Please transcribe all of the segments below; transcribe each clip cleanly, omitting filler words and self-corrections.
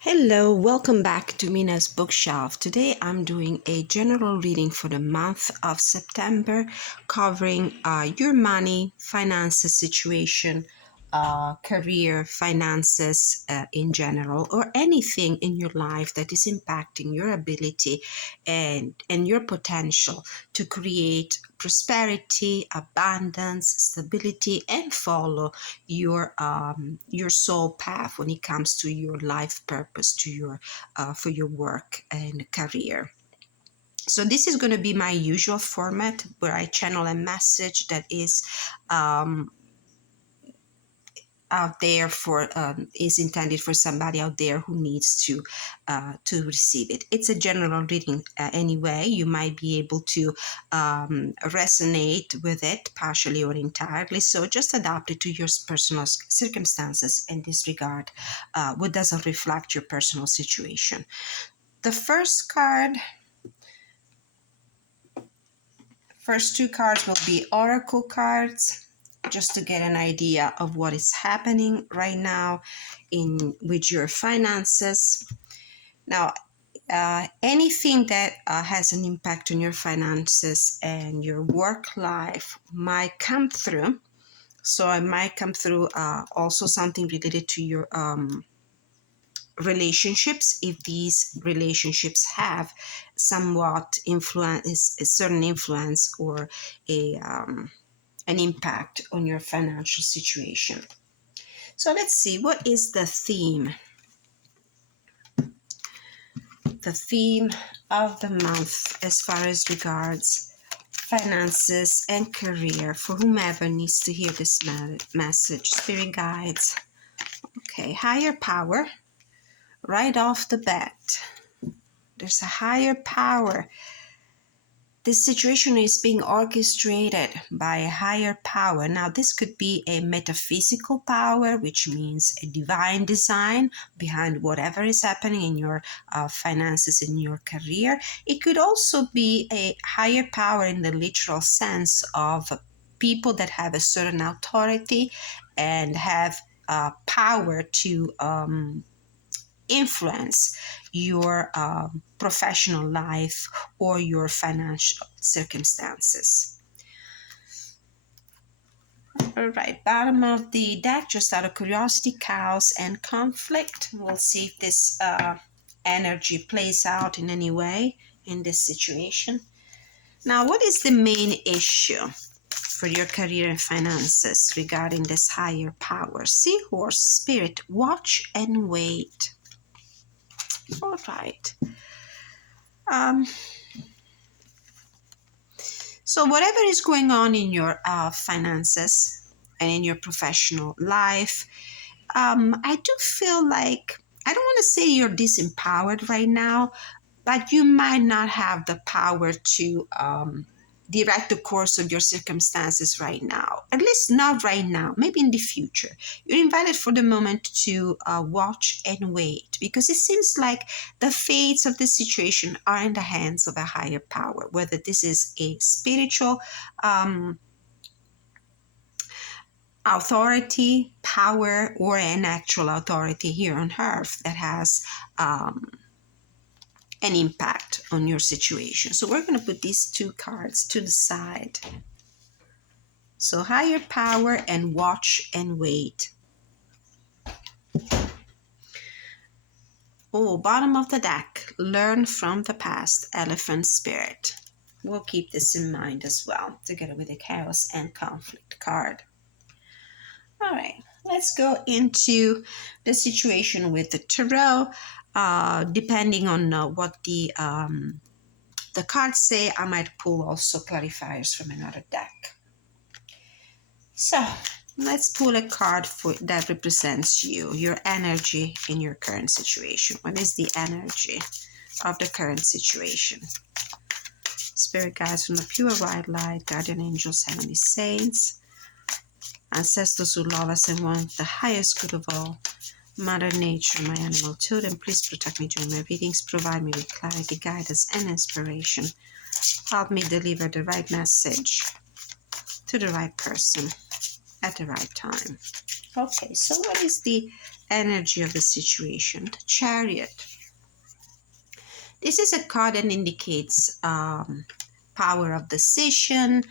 Hello, welcome back to Mina's bookshelf. Today I'm doing a general reading for the month of September covering your money, finances situation, career, finances in general, or anything in your life that is impacting your ability and your potential to create prosperity, abundance, stability, and follow your soul path when it comes to your life purpose, to your for your work and career. So this is going to be my usual format where I channel a message that is out there for is intended for somebody out there who needs to receive it. It's a general reading anyway. You might be able to resonate with it partially or entirely. So just adapt it to your personal circumstances and disregard what doesn't reflect your personal situation. The first two cards will be oracle cards, just to get an idea of what is happening right now with your finances. Now, anything that has an impact on your finances and your work life might come through. So it might come through also something related to your relationships, if these relationships have somewhat influence, a certain influence or an impact on your financial situation. So let's see, what is the theme? The theme of the month as far as regards finances and career for whomever needs to hear this message. Spirit guides. Okay, higher power. Right off the bat, there's a higher power. This situation is being orchestrated by a higher power. Now, this could be a metaphysical power, which means a divine design behind whatever is happening in your finances, in your career. It could also be a higher power in the literal sense of people that have a certain authority and have power to influence your professional life or your financial circumstances. All right, bottom of the deck, just out of curiosity, chaos and conflict. We'll see if this energy plays out in any way in this situation. Now, what is the main issue for your career and finances regarding this higher power? Seahorse, spirit, watch and wait. All right. So whatever is going on in your finances and in your professional life, I do feel like, I don't want to say you're disempowered right now, but you might not have the power to direct the course of your circumstances right now, at least not right now, maybe in the future. You're invited for the moment to watch and wait, because it seems like the fates of the situation are in the hands of a higher power, whether this is a spiritual authority, power, or an actual authority here on earth that has an impact on your situation. So we're going to put these two cards to the side. So higher power and watch and wait. Oh, bottom of the deck, learn from the past, elephant spirit. We'll keep this in mind as well, together with the chaos and conflict card. All right, let's go into the situation with the tarot. Depending on what the cards say, I might pull also clarifiers from another deck. So let's pull a card that represents you, your energy in your current situation. What is the energy of the current situation? Spirit guides from the pure white light, guardian angels, heavenly saints, ancestors who love us and want the highest good of all, Mother Nature, my animal totem, please protect me during my readings, provide me with clarity, guidance, and inspiration. Help me deliver the right message to the right person at the right time. Okay, so what is the energy of the situation. The Chariot. This is a card that indicates power of decision,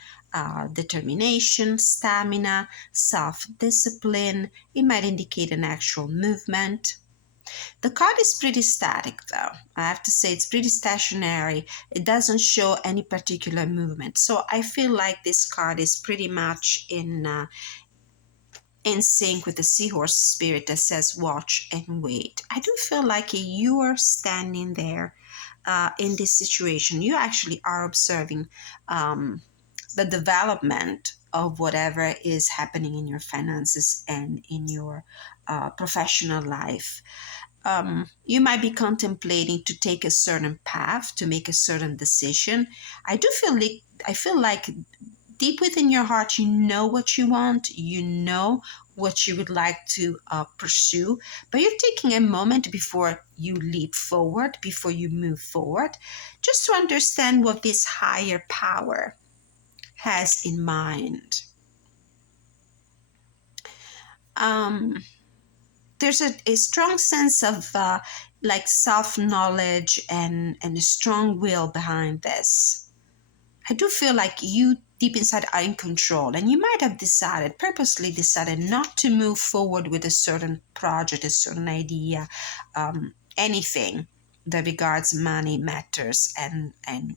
determination, stamina, self-discipline. It might indicate an actual movement. The card is pretty static, though. I have to say it's pretty stationary. It doesn't show any particular movement. So I feel like this card is pretty much in sync with the seahorse spirit that says watch and wait. I do feel like you are standing there in this situation. You actually are observing the development of whatever is happening in your finances and in your professional life. You might be contemplating to take a certain path, to make a certain decision. I feel like deep within your heart, you know what you want, you know what you would like to pursue, but you're taking a moment before you leap forward, before you move forward, just to understand what this higher power has in mind. There's a strong sense of like self-knowledge and a strong will behind this. I do feel like you deep inside are in control, and you might have purposely decided not to move forward with a certain project, a certain idea, anything that regards money matters and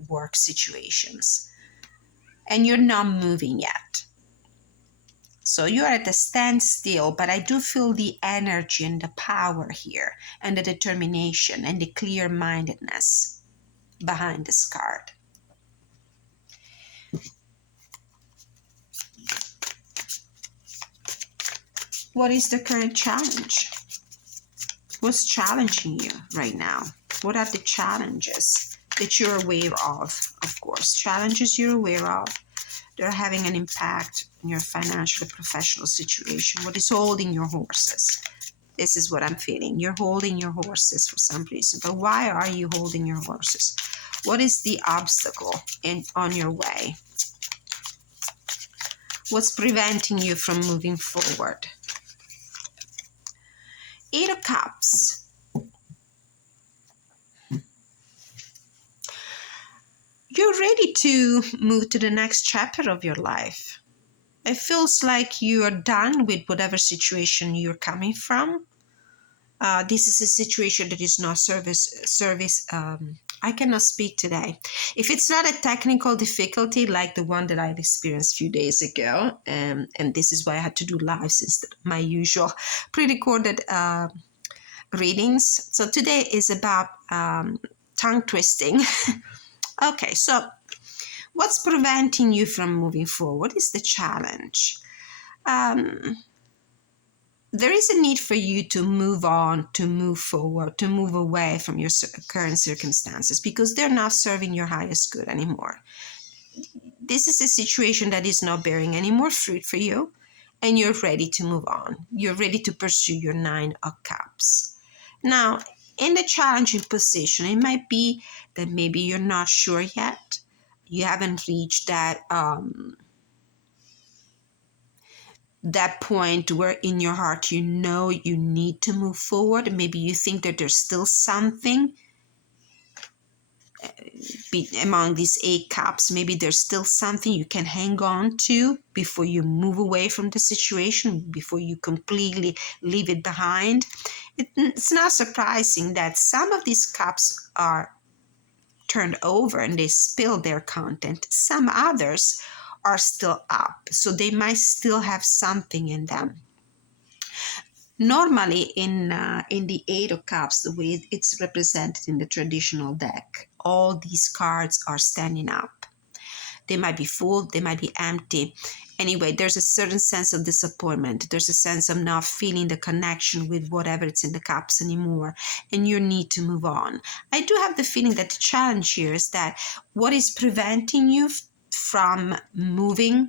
work situations. And you're not moving yet. So you're at a standstill, but I do feel the energy and the power here, and the determination and the clear-mindedness behind this card. What is the current challenge? What's challenging you right now? What are the challenges that you're aware of course? Challenges you're aware of. They're having an impact on your financial and professional situation. What is holding your horses? This is what I'm feeling. You're holding your horses for some reason. But why are you holding your horses? What is the obstacle on your way? What's preventing you from moving forward? Eight of Cups. You're ready to move to the next chapter of your life. It feels like you are done with whatever situation you're coming from. This is a situation that is not service. I cannot speak today. If it's not a technical difficulty like the one that I experienced a few days ago, and this is why I had to do lives instead of my usual pre-recorded readings. So today is about tongue twisting. Okay, so what's preventing you from moving forward? What is the challenge? There is a need for you to move on, to move forward, to move away from your current circumstances because they're not serving your highest good anymore. This is a situation that is not bearing any more fruit for you, and you're ready to move on. You're ready to pursue your Nine of Cups. Now, in the challenging position, it might be that maybe you're not sure yet. You haven't reached that point where in your heart you know you need to move forward. Maybe you think that there's still something among these 8 cups. Maybe there's still something you can hang on to before you move away from the situation, before you completely leave it behind. It's not surprising that some of these cups are turned over and they spill their content. Some others are still up, so they might still have something in them. Normally in the 8 of Cups, the way it's represented in the traditional deck, all these cards are standing up. They might be full, they might be empty. Anyway, there's a certain sense of disappointment. There's a sense of not feeling the connection with whatever it's in the cups anymore, and you need to move on. I do have the feeling that the challenge here is that what is preventing you from moving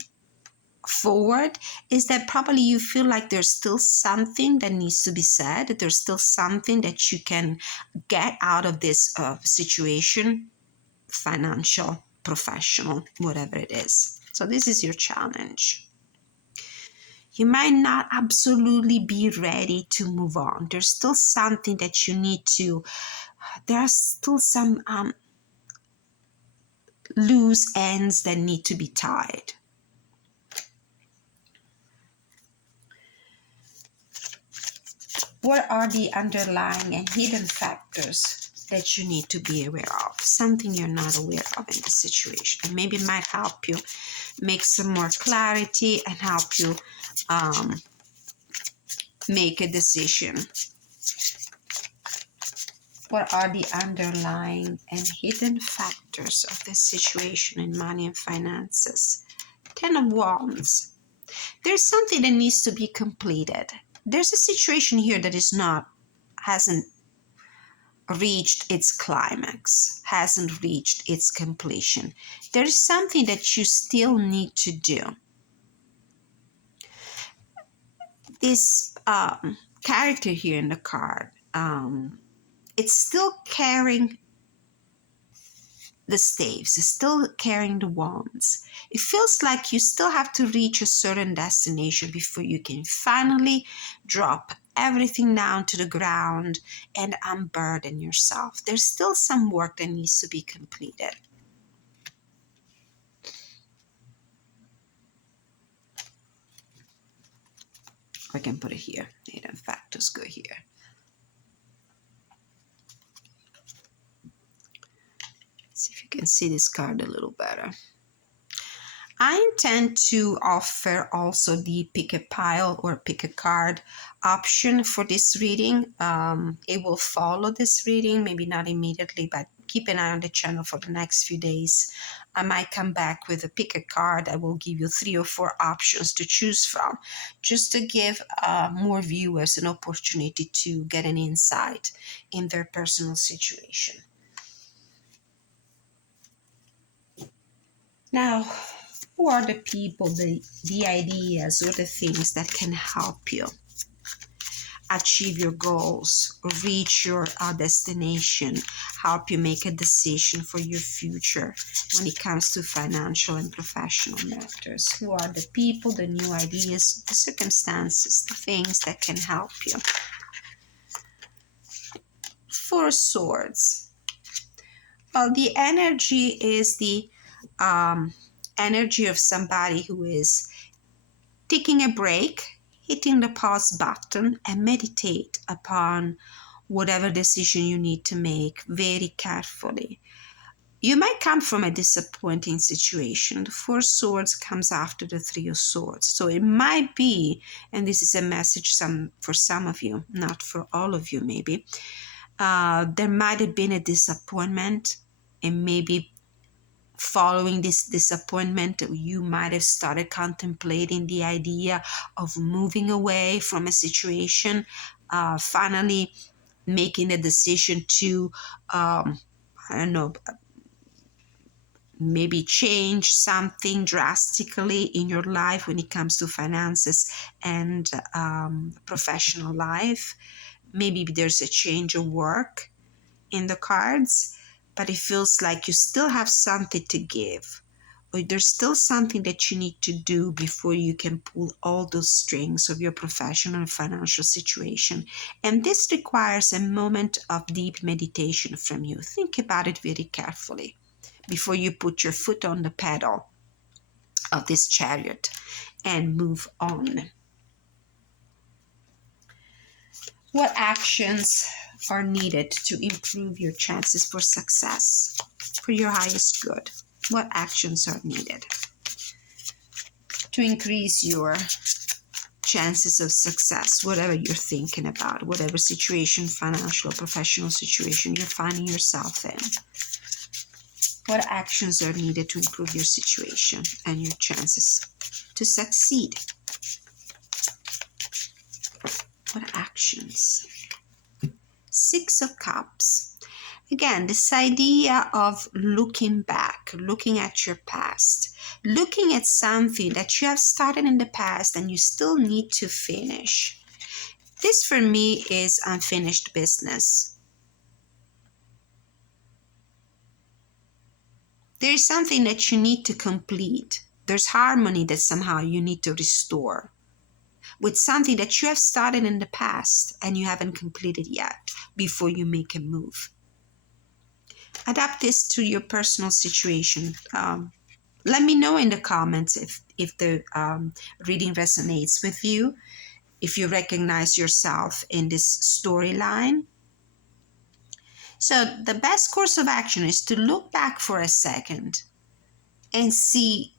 forward is that probably you feel like there's still something that needs to be said, that there's still something that you can get out of this situation, financial, professional, whatever it is. So this is your challenge. You might not absolutely be ready to move on. There's still something that you need to, there are still some loose ends that need to be tied. What are the underlying and hidden factors that you need to be aware of? Something you're not aware of in this situation. And maybe it might help you make some more clarity and help you make a decision. What are the underlying and hidden factors of this situation in money and finances? 10 of Wands. There's something that needs to be completed. There's a situation here that hasn't reached its climax, hasn't reached its completion. There is something that you still need to do. This character here in the card, it's still carrying the staves, it's still carrying the wands. It feels like you still have to reach a certain destination before you can finally drop everything down to the ground and unburden yourself. There's still some work that needs to be completed. I can put it here. Hidden factors go here. See if you can see this card a little better. I intend to offer also the pick a pile or pick a card option for this reading. It will follow this reading, maybe not immediately, but keep an eye on the channel for the next few days. I might come back with a pick a card. I will give you 3 or 4 options to choose from, just to give more viewers an opportunity to get an insight in their personal situation. Now, who are the people, the ideas, or the things that can help you achieve your goals, or reach your destination, help you make a decision for your future when it comes to financial and professional matters? Who are the people, the new ideas, the circumstances, the things that can help you? 4 of Swords. Well, the energy is the energy of somebody who is taking a break, hitting the pause button, and meditate upon whatever decision you need to make very carefully. You might come from a disappointing situation. The 4 of Swords comes after the 3 of Swords. So it might be, and this is a message for some of you, not for all of you maybe, there might have been a disappointment, and maybe following this disappointment, you might have started contemplating the idea of moving away from a situation, finally making a decision to, maybe change something drastically in your life when it comes to finances and professional life. Maybe there's a change of work in the cards, but it feels like you still have something to give, or there's still something that you need to do before you can pull all those strings of your professional and financial situation. And this requires a moment of deep meditation from you. Think about it very carefully before you put your foot on the pedal of this chariot and move on. What actions are needed to improve your chances for success, for your highest good? What actions are needed to increase your chances of success, whatever you're thinking about, whatever situation, financial or professional situation you're finding yourself in? What actions are needed to improve your situation and your chances to succeed? What actions? 6 of Cups. Again, this idea of looking back, looking at your past, looking at something that you have started in the past and you still need to finish. This for me is unfinished business. There is something that you need to complete. There's harmony that somehow you need to restore. with something that you have started in the past and you haven't completed yet before you make a move. Adapt this to your personal situation. Let me know in the comments if the reading resonates with you, if you recognize yourself in this storyline. So the best course of action is to look back for a second and see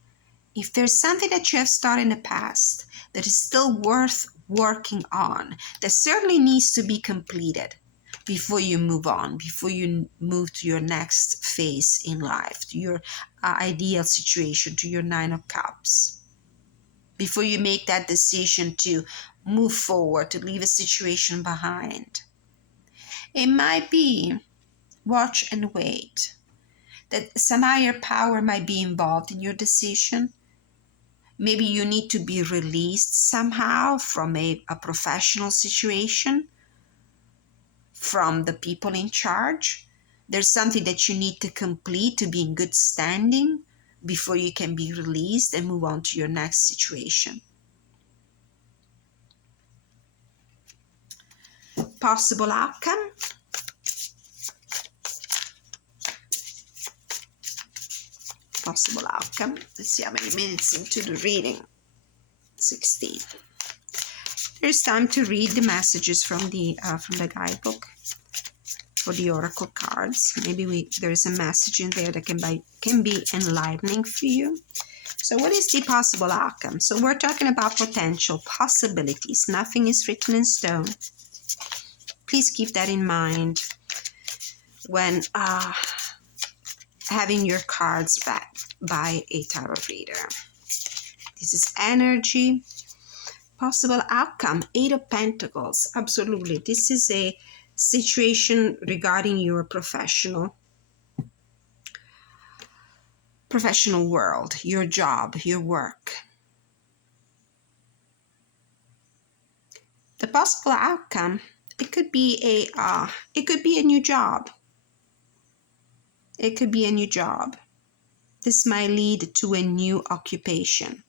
if there's something that you have started in the past that is still worth working on, that certainly needs to be completed before you move on, before you move to your next phase in life, to your ideal situation, to your Nine of Cups, before you make that decision to move forward, to leave a situation behind. It might be watch and wait, that some higher power might be involved in your decision. Maybe you need to be released somehow from a professional situation, from the people in charge. There's something that you need to complete to be in good standing before you can be released and move on to your next situation. Possible outcome. Possible outcome. Let's see how many minutes into the reading. 16. There's time to read the messages from the guidebook for the oracle cards. Maybe there is a message in there that can be enlightening for you. So what is the possible outcome? So we're talking about potential possibilities. Nothing is written in stone. Please keep that in mind when having your cards read by a tarot reader. This is energy. Possible outcome, 8 of Pentacles. Absolutely. This is a situation regarding your professional world, your job, your work. The possible outcome, it could be a new job. It could be a new job. This might lead to a new occupation.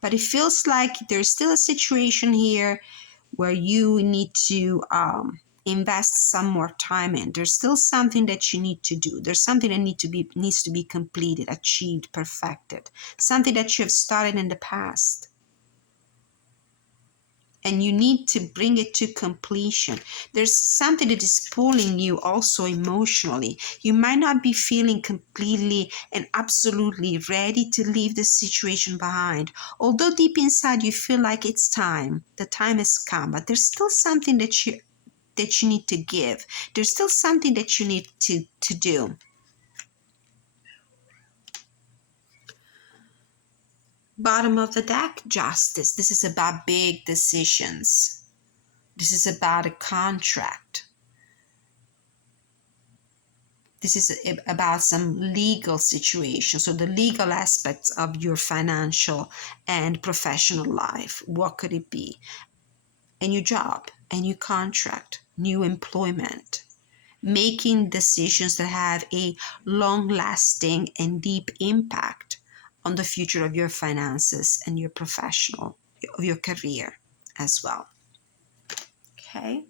But it feels like there's still a situation here where you need to invest some more time in. There's still something that you need to do. There's something that needs to be completed, achieved, perfected. Something that you have started in the past. And you need to bring it to completion. There's something that is pulling you also emotionally. You might not be feeling completely and absolutely ready to leave the situation behind. Although deep inside you feel like it's time. The time has come. But there's still something that you need to give. There's still something that you need to do. Bottom of the deck, Justice. This is about big decisions. This is about a contract. This is about some legal situation. So the legal aspects of your financial and professional life. What could it be? A new job, a new contract, new employment. Making decisions that have a long-lasting and deep impact on the future of your finances and your of your career as well. Okay.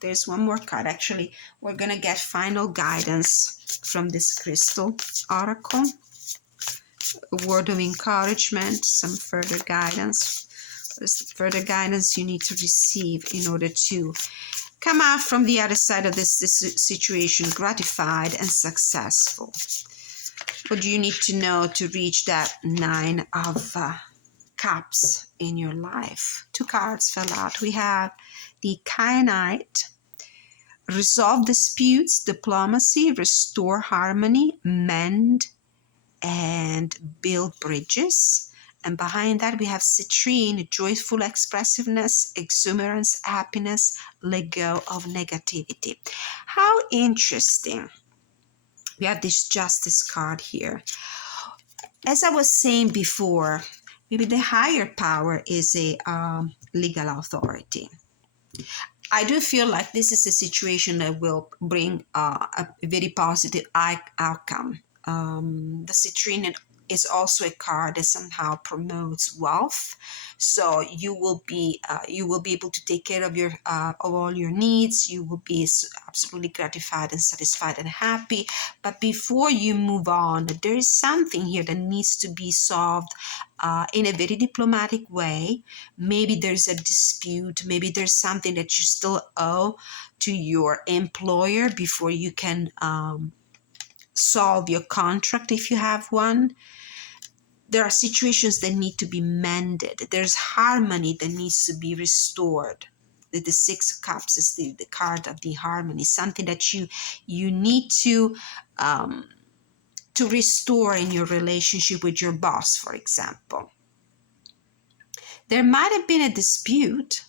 There's one more card. Actually, we're going to get final guidance from this crystal oracle. A word of encouragement, some further guidance. There's further guidance you need to receive in order to come out from the other side of this situation gratified and successful. What do you need to know to reach that 9 of Cups in your life? 2 cards fell out. We have the Kyanite, resolve disputes, diplomacy, restore harmony, mend, and build bridges. And behind that, we have citrine, joyful expressiveness, exuberance, happiness, let go of negativity. How interesting. We have this Justice card here. As I was saying before, maybe the higher power is a legal authority. I do feel like this is a situation that will bring a very positive outcome. The citrine is also a card that somehow promotes wealth. So you will be able to take care of your of all your needs. You will be absolutely gratified and satisfied and happy. But before you move on, there is something here that needs to be solved in a very diplomatic way. Maybe there's a dispute. Maybe there's something that you still owe to your employer before you can solve your contract if you have one. There are situations that need to be mended. There's harmony that needs to be restored. The Six of Cups is the card of the harmony, something that you need to restore in your relationship with your boss, for example. There might have been a dispute.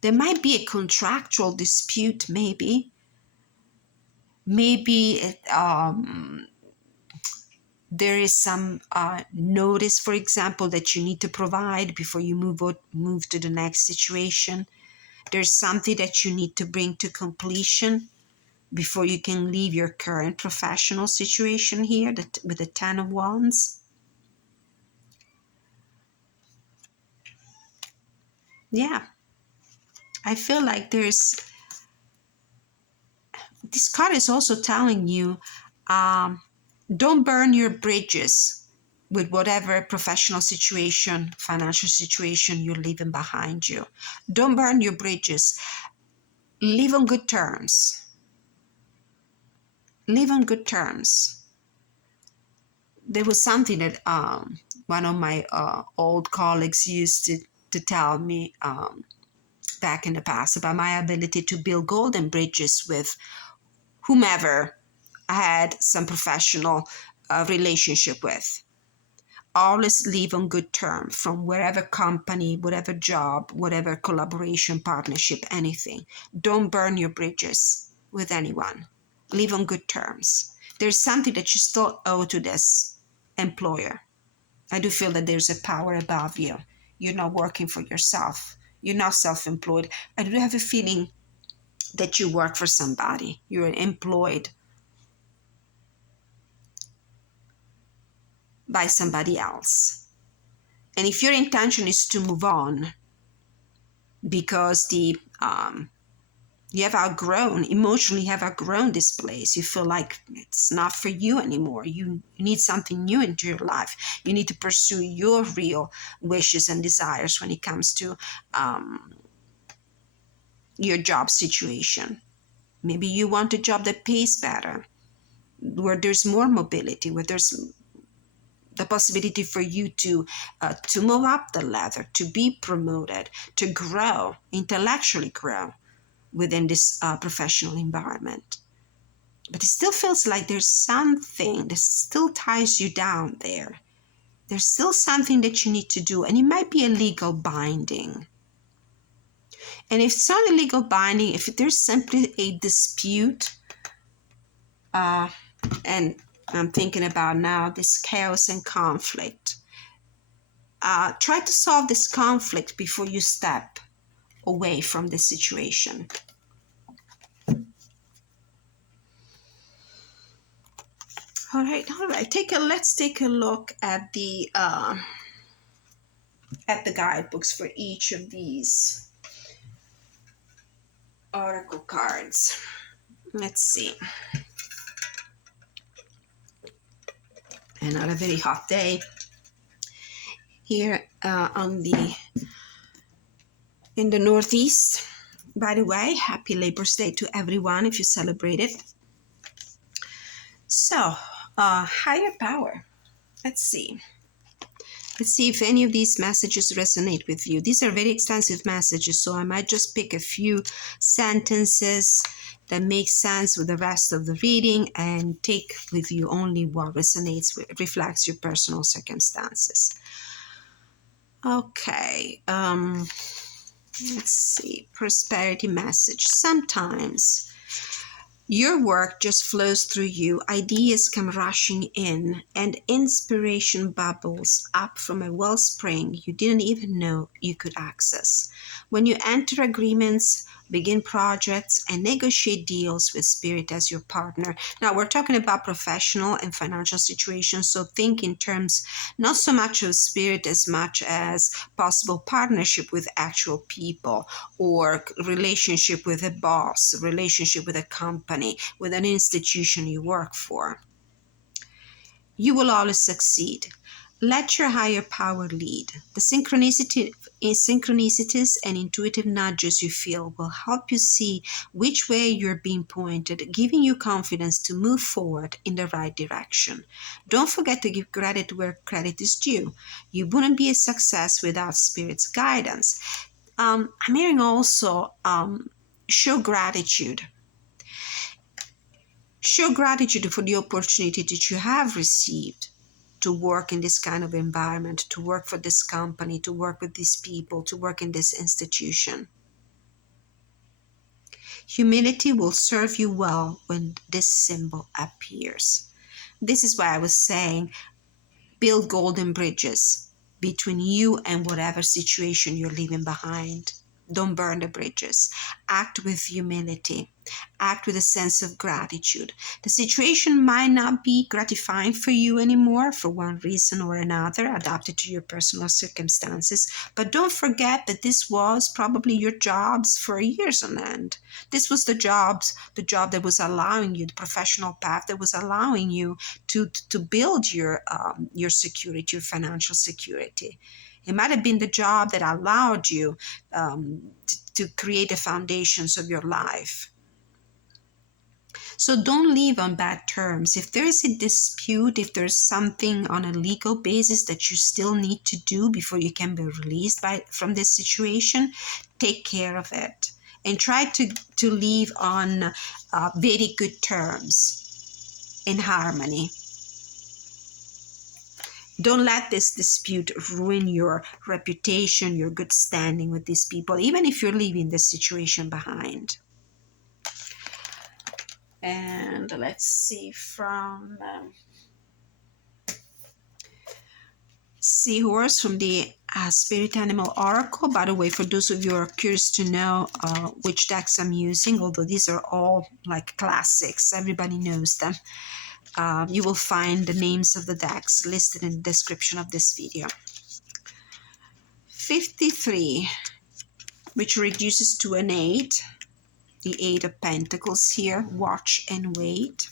There might be a contractual dispute, maybe. Maybe there is some notice, for example, that you need to provide before you move to the next situation. There's something that you need to bring to completion before you can leave your current professional situation here with the Ten of Wands. Yeah, I feel like this card is also telling you, don't burn your bridges with whatever professional situation, financial situation you're leaving behind you. Don't burn your bridges. Live on good terms. Live on good terms. There was something that one of my old colleagues used to tell me back in the past about my ability to build golden bridges with whomever I had some professional relationship with. Always live on good terms from wherever company, whatever job, whatever collaboration, partnership, anything. Don't burn your bridges with anyone. Live on good terms. There's something that you still owe to this employer. I do feel that there's a power above you. You're not working for yourself. You're not self-employed. I do have a feeling that you work for somebody. You're employed by somebody else. And if your intention is to move on because you have outgrown, emotionally have outgrown this place, you feel like it's not for you anymore, you need something new into your life, you need to pursue your real wishes and desires when it comes to your job situation. Maybe you want a job that pays better, where there's more mobility, where there's the possibility for you to move up the ladder, to be promoted, to grow, intellectually grow within this professional environment. But it still feels like there's something that still ties you down there. There's still something that you need to do, and it might be a legal binding. And if it's not a legal binding, if there's simply a dispute, and I'm thinking about now this chaos and conflict, try to solve this conflict before you step away from the situation. All right. Let's take a look at the guidebooks for each of these oracle cards. Let's see. Another very hot day here in the Northeast. By the way, happy Labor's Day to everyone if you celebrate it. So, higher power. Let's see if any of these messages resonate with you. These are very extensive messages, so I might just pick a few sentences that make sense with the rest of the reading and take with you only what resonates, reflects your personal circumstances. Okay, let's see. Prosperity message. Sometimes your work just flows through you. Ideas come rushing in, and inspiration bubbles up from a wellspring you didn't even know you could access. When you enter agreements, begin projects, and negotiate deals with Spirit as your partner. Now, we're talking about professional and financial situations, so think in terms not so much of Spirit as much as possible partnership with actual people, or relationship with a boss, relationship with a company, with an institution you work for. You will always succeed. Let your higher power lead. The synchronicities and intuitive nudges you feel will help you see which way you're being pointed, giving you confidence to move forward in the right direction. Don't forget to give credit where credit is due. You wouldn't be a success without Spirit's guidance. I'm hearing also show gratitude. Show gratitude for the opportunity that you have received to work in this kind of environment, to work for this company, to work with these people, to work in this institution. Humility will serve you well when this symbol appears. This is why I was saying, build golden bridges between you and whatever situation you're leaving behind. Don't burn the bridges. Act with humility. Act with a sense of gratitude. The situation might not be gratifying for you anymore for one reason or another, adapted to your personal circumstances. But don't forget that this was probably your jobs for years on end. This was the job that was allowing you, the professional path that was allowing you to build your security, your financial security. It might have been the job that allowed you to create the foundations of your life. So don't leave on bad terms. If there is a dispute, if there's something on a legal basis that you still need to do before you can be released from this situation, take care of it. And try to leave on very good terms, in harmony. Don't let this dispute ruin your reputation, your good standing with these people, even if you're leaving this situation behind. And let's see from Seahorse from the Spirit Animal Oracle. By the way, for those of you who are curious to know which decks I'm using, although these are all like classics, everybody knows them. You will find the names of the decks listed in the description of this video. 53, which reduces to an 8. The 8 of Pentacles here. Watch and wait.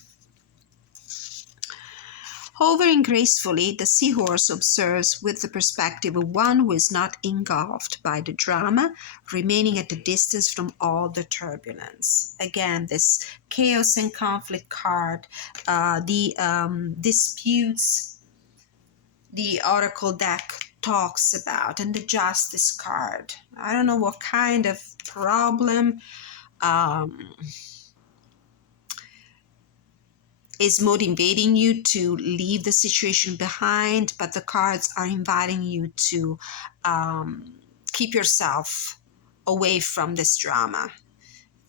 Hovering gracefully, the seahorse observes with the perspective of one who is not engulfed by the drama, remaining at a distance from all the turbulence. Again, this chaos and conflict card, the disputes the Oracle deck talks about, and the Justice card. I don't know what kind of problem is motivating you to leave the situation behind, but the cards are inviting you to keep yourself away from this drama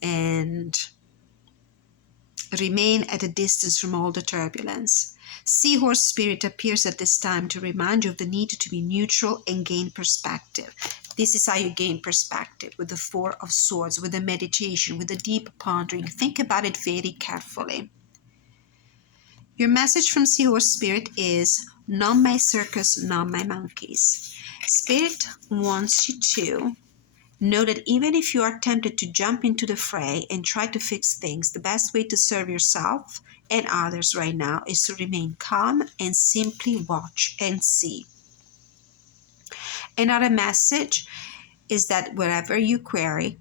and remain at a distance from all the turbulence. Seahorse Spirit appears at this time to remind you of the need to be neutral and gain perspective. This is how you gain perspective, with the Four of Swords, with the meditation, with the deep pondering. Think about it very carefully. Your message from Seahorse Spirit is, not my circus, not my monkeys. Spirit wants you to know that even if you are tempted to jump into the fray and try to fix things, the best way to serve yourself and others right now is to remain calm and simply watch and see. Another message is that whatever you query,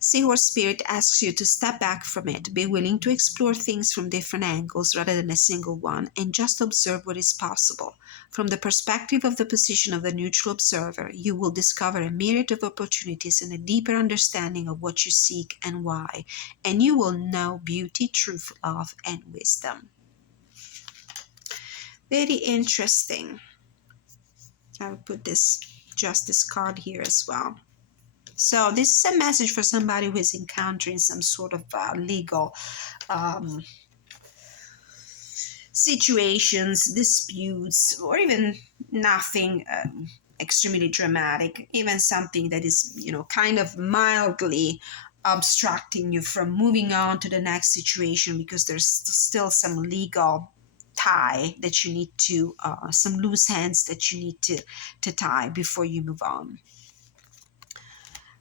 Seahorse Spirit asks you to step back from it, be willing to explore things from different angles rather than a single one, and just observe what is possible. From the perspective of the position of the neutral observer, you will discover a myriad of opportunities and a deeper understanding of what you seek and why, and you will know beauty, truth, love, and wisdom. Very interesting. I will put this Justice card here as well. So this is a message for somebody who is encountering some sort of legal situations, disputes, or even nothing extremely dramatic, even something that is, kind of mildly obstructing you from moving on to the next situation, because there's still some legal tie that you need to, some loose ends that you need to tie before you move on.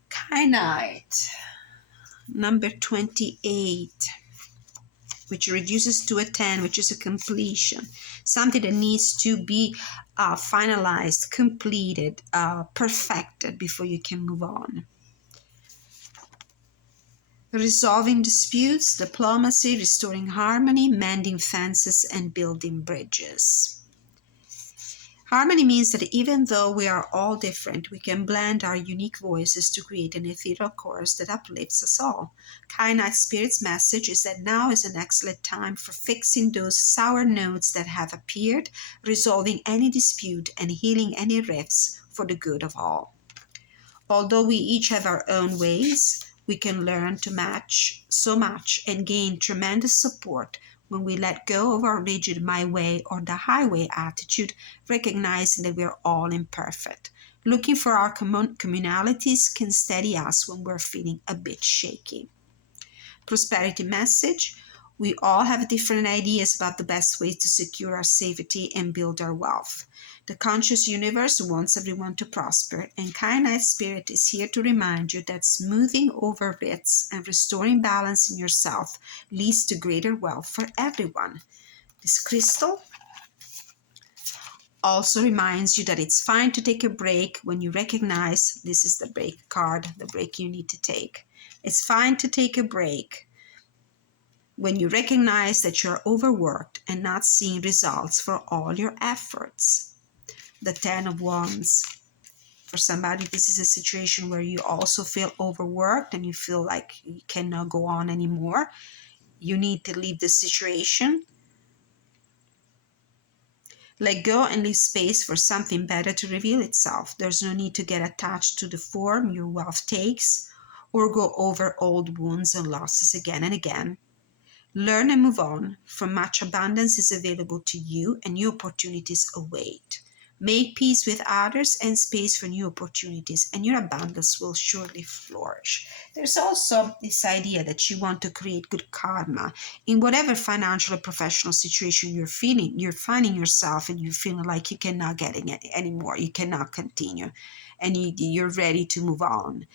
Kyanite, number 28, which reduces to a 10, which is a completion, something that needs to be finalized, completed, perfected before you can move on. Resolving disputes, diplomacy, restoring harmony, mending fences, and building bridges. Harmony means that even though we are all different, we can blend our unique voices to create an ethereal chorus that uplifts us all. Kyanite Spirit's message is that now is an excellent time for fixing those sour notes that have appeared, resolving any dispute, and healing any rifts for the good of all. Although we each have our own ways, we can learn to match so much and gain tremendous support when we let go of our rigid my way or the highway attitude, recognizing that we're all imperfect. Looking for our communalities can steady us when we're feeling a bit shaky. Prosperity message: we all have different ideas about the best ways to secure our safety and build our wealth. The conscious universe wants everyone to prosper, and Kyanite Spirit is here to remind you that smoothing over rifts and restoring balance in yourself leads to greater wealth for everyone. This crystal also reminds you that it's fine to take a break when you recognize, this is the break card, the break you need to take. It's fine to take a break when you recognize that you're overworked and not seeing results for all your efforts. The 10 of Wands. For somebody, this is a situation where you also feel overworked and you feel like you cannot go on anymore. You need to leave the situation. Let go and leave space for something better to reveal itself. There's no need to get attached to the form your wealth takes or go over old wounds and losses again and again. Learn and move on, for much abundance is available to you and new opportunities await. Make peace with others and space for new opportunities, and your abundance will surely flourish. There's also this idea that you want to create good karma in whatever financial or professional situation you're finding yourself, and you're feeling like you cannot get it anymore, you cannot continue, and you're ready to move on.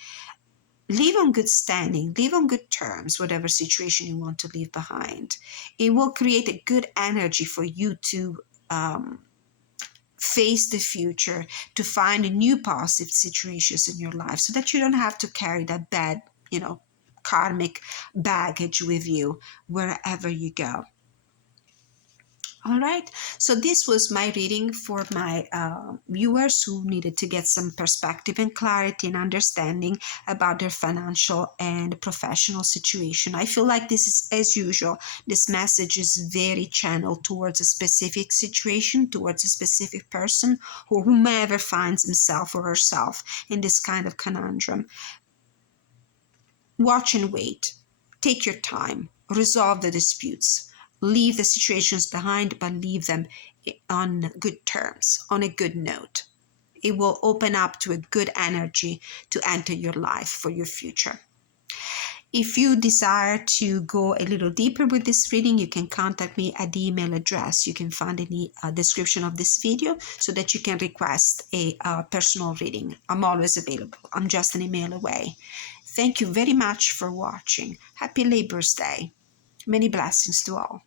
Live on good standing, live on good terms, whatever situation you want to leave behind. It will create a good energy for you to face the future, to find new positive situations in your life, so that you don't have to carry that bad, karmic baggage with you wherever you go. All right, so this was my reading for my viewers who needed to get some perspective and clarity and understanding about their financial and professional situation. I feel like this is, as usual, this message is very channeled towards a specific situation, towards a specific person, or whomever finds himself or herself in this kind of conundrum. Watch and wait. Take your time. Resolve the disputes. Leave the situations behind, but leave them on good terms, on a good note. It will open up to a good energy to enter your life for your future. If you desire to go a little deeper with this reading, you can contact me at the email address you can find in the description of this video, so that you can request a personal reading. I'm always available. I'm just an email away. Thank you very much for watching. Happy Labor's Day. Many blessings to all.